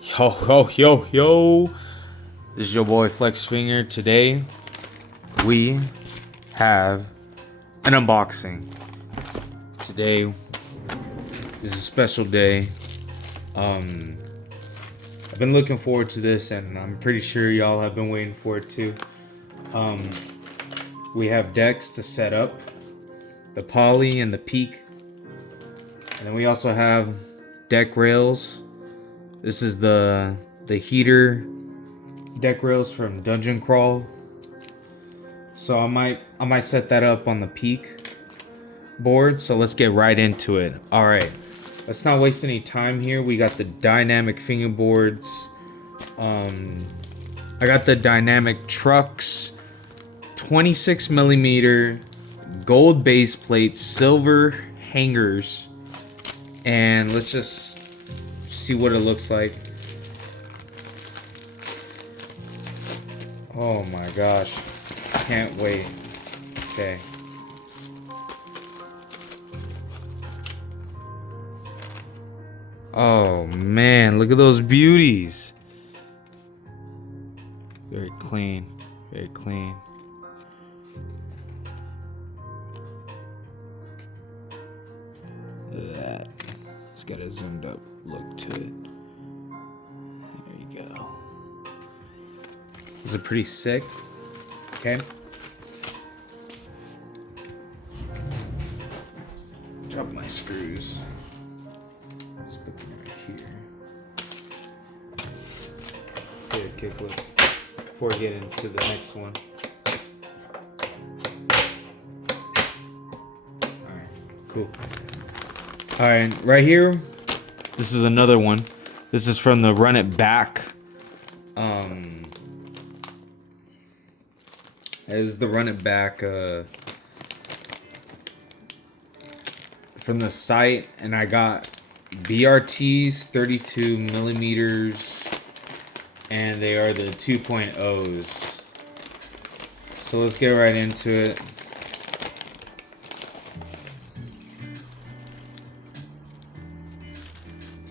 Yo. This is your boy Flex Finger. Today, we have an unboxing. Today is a special day. I've been looking forward to this, and I'm pretty sure y'all have been waiting for it too. We have decks to set up, the poly and the peak. And then we also have deck rails. This is the heater deck rails from Dungeon Crawl. So I might set that up on the peak board. So let's get right into it. All right, let's not waste any time here. We got the dynamic fingerboards. I got the dynamic trucks, 26 millimeter gold base plates, silver hangers, and let's just see what it looks like. Oh my gosh, can't wait. Okay. Oh man, look at those beauties. Very clean, very clean. Look at that. It's got a zoomed up look to it. There you go. Is it pretty sick? Okay. Drop my screws. Just put them right here. Get a kickflip before we get into the next one. Alright, cool. Alright, right here, this is another one. This is from the Run It Back. Is the Run It Back from the site, and I got BRTs 32 millimeters, and they are the 2.0s. So let's get right into it.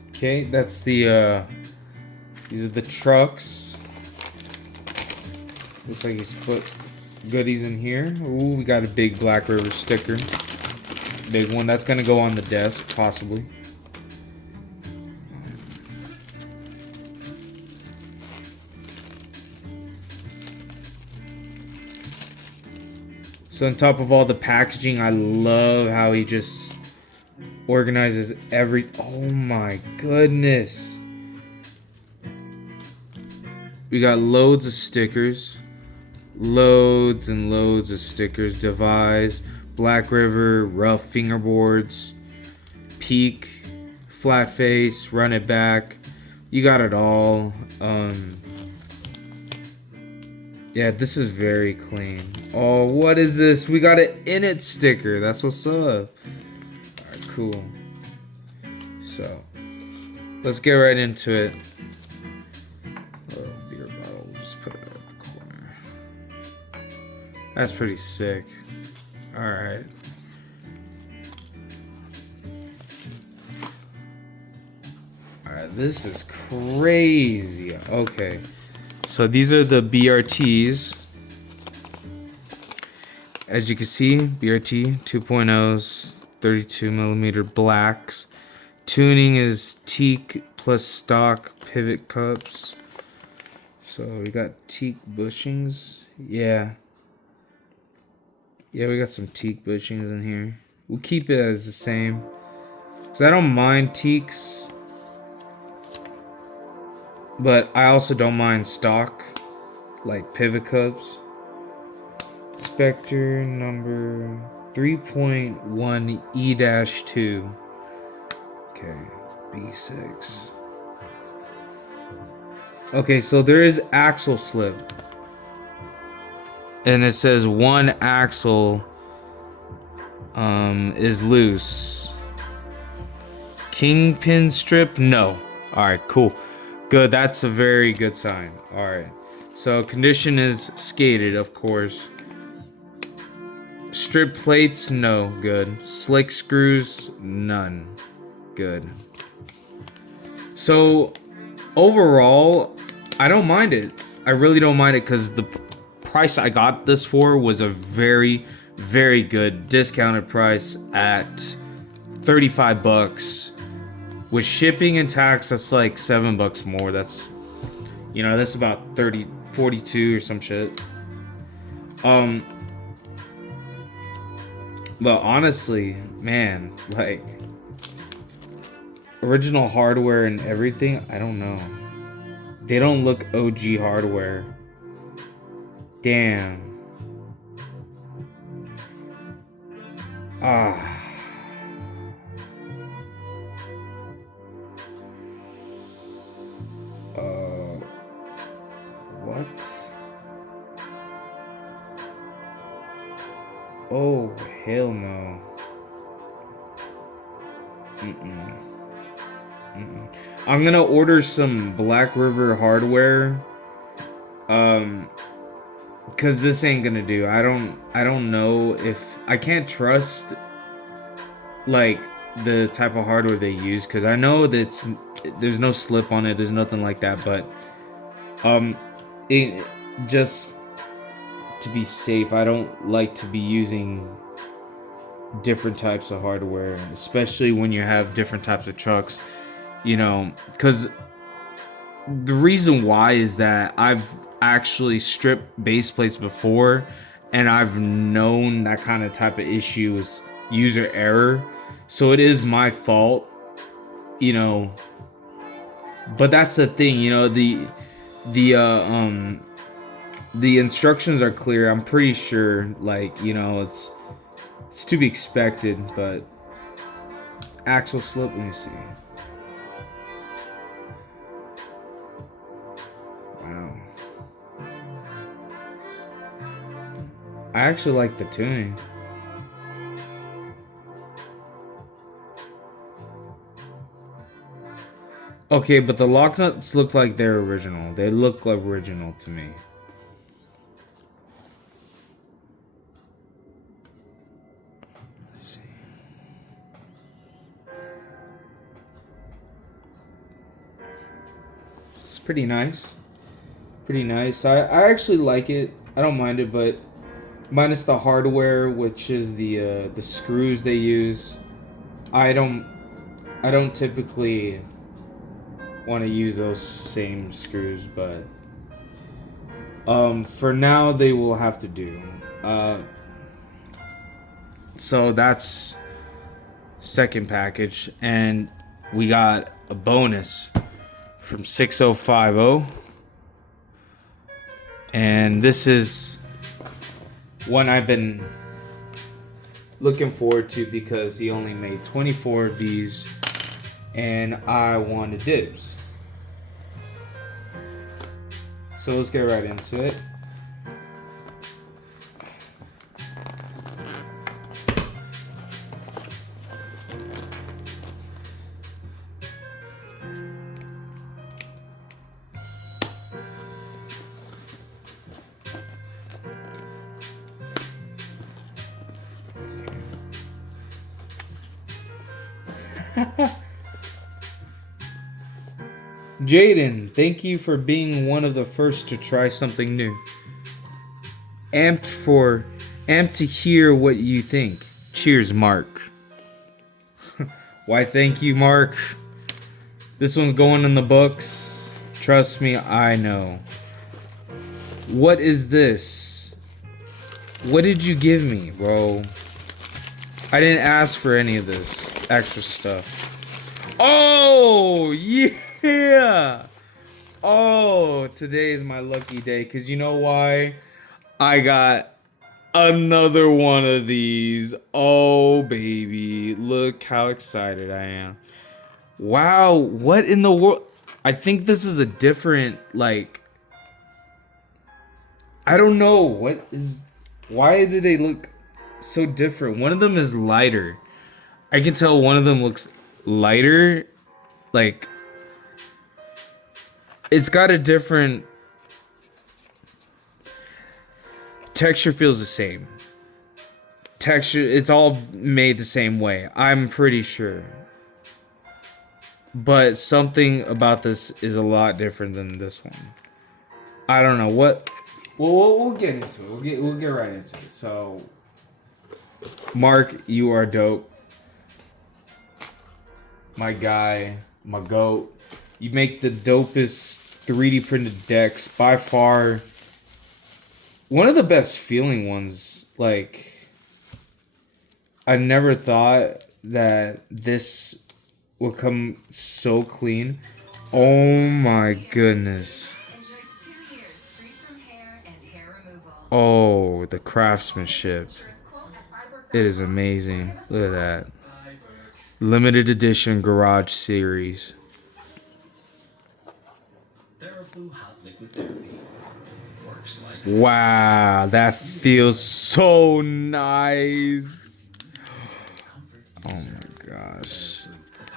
Okay, that's the these are the trucks. Looks like he's put goodies in here. Ooh, we got a big Black River sticker. Big one. That's gonna go on the desk, possibly. So on top of all the packaging, I love how he just organizes every... Oh my goodness. We got loads of stickers. Loads and loads of stickers. Devise, Black River, rough fingerboards, peak, flat face, Run It Back. You got it all. Yeah, this is very clean. Oh, what is this? We got an In It sticker. That's what's up. Alright, cool. So, let's get right into it. Beer bottle. Just put it at the corner. That's pretty sick. Alright. Alright, this is crazy. Okay. So these are the BRTs. As you can see, BRT 2.0s, 32 millimeter blacks. Tuning is teak plus stock pivot cups. So we got teak bushings. Yeah, we got some teak bushings in here. We'll keep it as the same, because I don't mind teaks, but I also don't mind stock, like pivot cups. Spectre number 3.1 E-2. Okay, B6. Okay, so there is axle slip. And it says one axle is loose. Kingpin strip? No. Alright, cool. Good, that's a very good sign. Alright. So condition is skated, of course. Strip plates? No. Good. Slick screws? None. Good. So overall, I don't mind it. I really don't mind it because the price I got this for was a very, very good discounted price at 35 bucks. With shipping and tax, that's like $7 more. That's, you know, that's about 42 or some shit. But honestly, man, like, original hardware and everything, I don't know. They don't look OG hardware. Damn. What? Oh, hell no. I'm gonna order some Black River hardware. Cause this ain't gonna do. I don't know if I can't trust like the type of hardware they use, because I know that there's no slip on it, there's nothing like that, but it just to be safe, I don't like to be using different types of hardware, especially when you have different types of trucks, you know, because the reason why is that I've actually stripped base plates before, and I've known that kind of type of issue is user error, so it is my fault, you know. But that's the thing, you know, the instructions are clear. I'm pretty sure, like, you know, it's to be expected. But axle slip, let me see. Wow. I actually like the tuning. Okay, but the lock nuts look like they're original. They look like original to me. Let's see. It's pretty nice. Pretty nice. I actually like it. I don't mind it, but minus the hardware, which is the screws they use. I don't typically want to use those same screws, but for now they will have to do. So that's second package, and we got a bonus from 6050, and this is one I've been looking forward to because he only made 24 of these and I wanted dibs. So let's get right into it. Jaden, thank you for being one of the first to try something new. Amped to hear what you think. Cheers, Mark. Why, thank you, Mark. This one's going in the books. Trust me, I know. What is this? What did you give me, bro? I didn't ask for any of this extra stuff. Oh, yeah. Oh, today is my lucky day. Because you know why? I got another one of these. Oh, baby. Look how excited I am. Wow. What in the world? I think this is a different, like... I don't know. What is... Why do they look so different? One of them is lighter. I can tell one of them looks lighter. Like... It's got a different... Texture feels the same. Texture, it's all made the same way. I'm pretty sure. but something about this is a lot different than this one. I don't know what. Well, we'll get into it. We'll get right into it. So, Mark, you are dope. My guy, my goat. You make the dopest 3D printed decks by far. One of the best feeling ones. Like, I never thought that this would come so clean. Oh my goodness. Oh, the craftsmanship. It is amazing. Look at that. Limited edition garage series. Wow, that feels so nice. Oh my gosh.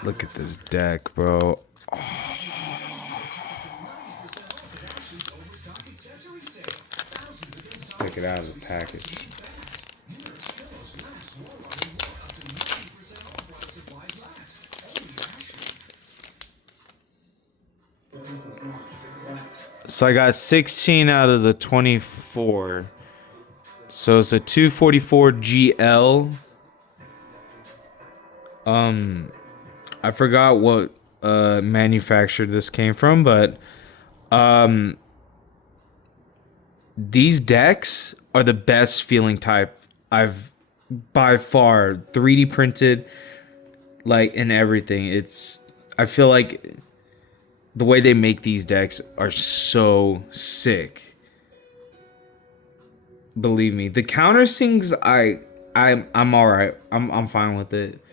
Look at this deck, bro. Oh. Take it out of the package. So I got 16 out of the 24. So it's a 244 GL. I forgot what manufacturer this came from, but these decks are the best feeling type I've by far 3D printed, like, in everything. I feel like the way they make these decks are so sick. Believe me, the countersinks I'm all right. I'm fine with it.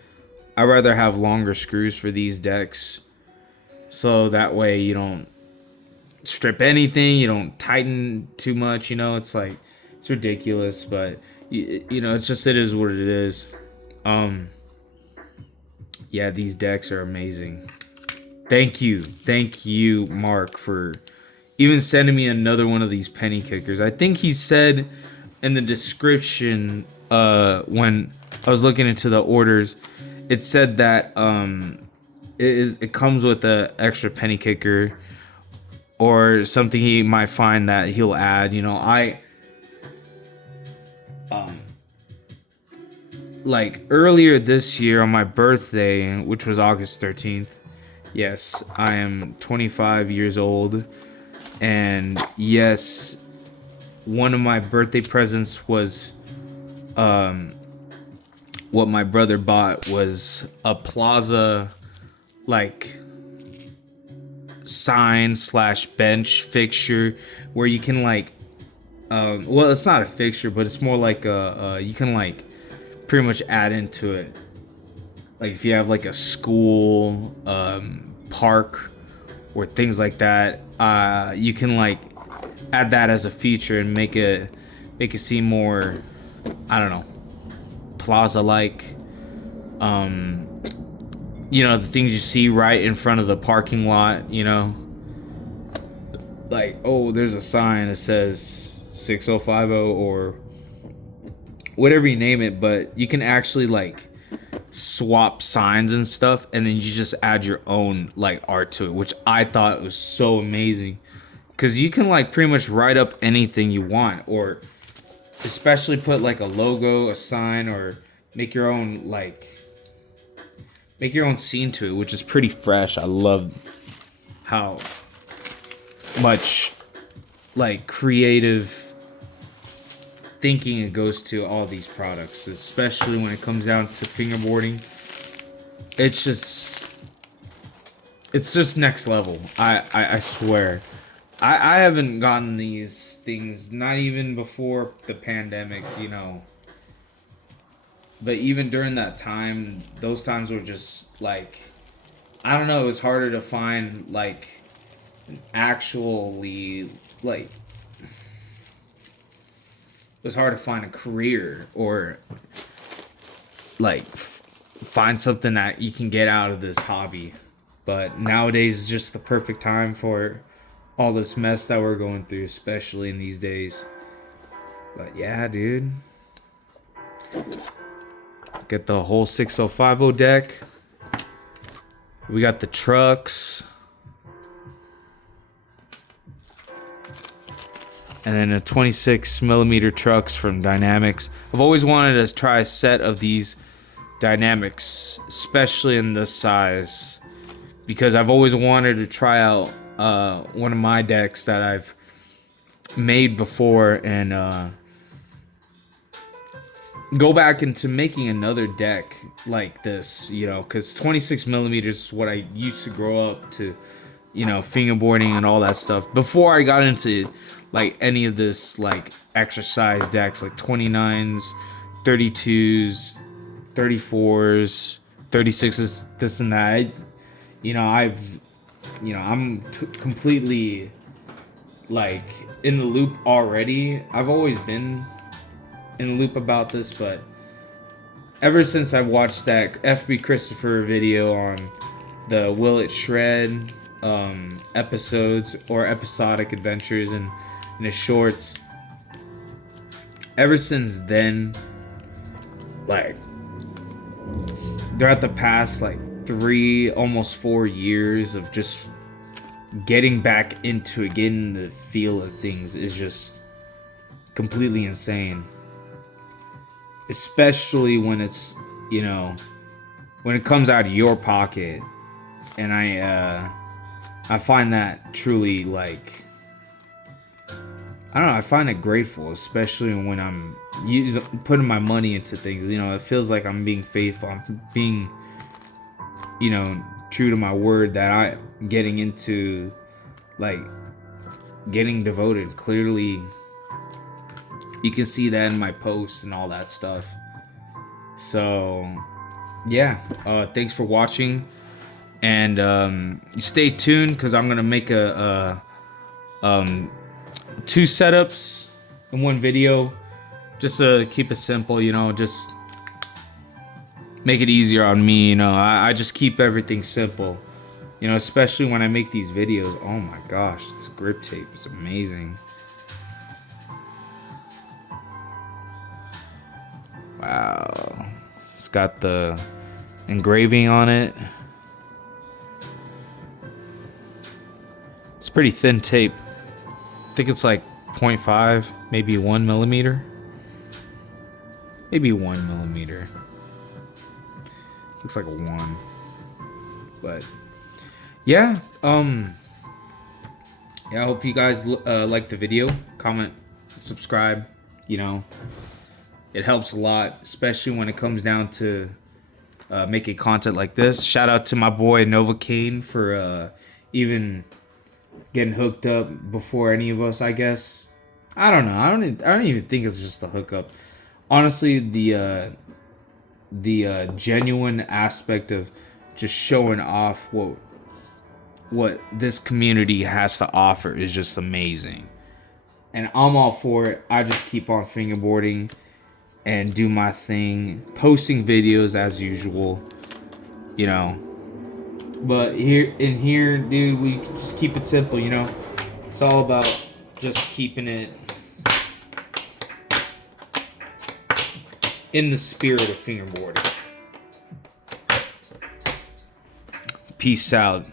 I'd rather have longer screws for these decks, so that way you don't strip anything, you don't tighten too much. You know, it's like, it's ridiculous, but you know, it's just, it is what it is. Yeah, these decks are amazing. Thank you, Mark, for even sending me another one of these penny kickers. I think he said in the description, when I was looking into the orders, it said that it comes with a extra penny kicker or something he might find that he'll add. You know, like earlier this year on my birthday, which was August 13th. Yes, I am 25 years old, and yes, one of my birthday presents was what my brother bought was a plaza, like, sign slash bench fixture where you can, like, well, it's not a fixture, but it's more like you can, like, pretty much add into it. Like, if you have like a school, park, or things like that, you can, like, add that as a feature and make it seem more, I don't know, plaza like. You know, the things you see right in front of the parking lot, you know, like, oh, there's a sign that says 6050 or whatever you name it, but you can actually, like, swap signs and stuff, and then you just add your own, like, art to it, which I thought was so amazing, because you can, like, pretty much write up anything you want, or especially put, like, a logo, a sign, or make your own, like, make your own scene to it, which is pretty fresh. I love how much, like, creative thinking it goes to all these products, especially when it comes down to fingerboarding. It's just next level. I swear. I haven't gotten these things, not even before the pandemic, you know. But even during that time, those times were just, like, I don't know, it was harder to find, like, actually, like, it was hard to find a career, or, like, find something that you can get out of this hobby. But nowadays is just the perfect time for all this mess that we're going through, especially in these days. But yeah, dude. Get the whole 6050 deck. We got the trucks. And then a 26mm trucks from Dynamics. I've always wanted to try a set of these Dynamics, especially in this size, because I've always wanted to try out one of my decks that I've made before and go back into making another deck like this, you know, because 26mm is what I used to grow up to, you know, fingerboarding and all that stuff before I got into like any of this like exercise decks like 29s, 32s, 34s, 36s, this and that. I'm completely like in the loop already. I've always been in the loop about this, but ever since I watched that FB Christopher video on the Will It Shred episodes or episodic adventures in his shorts, ever since then, like throughout the past like 3, almost 4 years of just getting back into it, getting the feel of things is just completely insane. Especially when it's, you know, when it comes out of your pocket. And I find that truly, like, I don't know, I find it grateful, especially when I'm putting my money into things. You know, it feels like I'm being faithful. I'm being, you know, true to my word that I'm getting into, like, getting devoted. Clearly, you can see that in my posts and all that stuff. So, yeah. Thanks for watching. And stay tuned, because I'm going to make a 2 setups in one video. Just to keep it simple, you know, just make it easier on me, you know. I just keep everything simple. You know, especially when I make these videos. Oh my gosh, this grip tape is amazing. Wow. It's got the engraving on it. It's pretty thin tape. I think it's like 0.5, maybe 1mm. Maybe 1mm. Looks like a 1. But yeah, yeah, I hope you guys like the video. Comment, subscribe, you know. It helps a lot, especially when it comes down to making content like this. Shout out to my boy Nova Kane for even getting hooked up before any of us, I guess. I don't know. I don't even think it's just a hookup. Honestly, the genuine aspect of just showing off what this community has to offer is just amazing. And I'm all for it. I just keep on fingerboarding and do my thing, posting videos as usual, you know. But here, dude, we just keep it simple, you know. It's all about just keeping it in the spirit of fingerboarding. Peace out.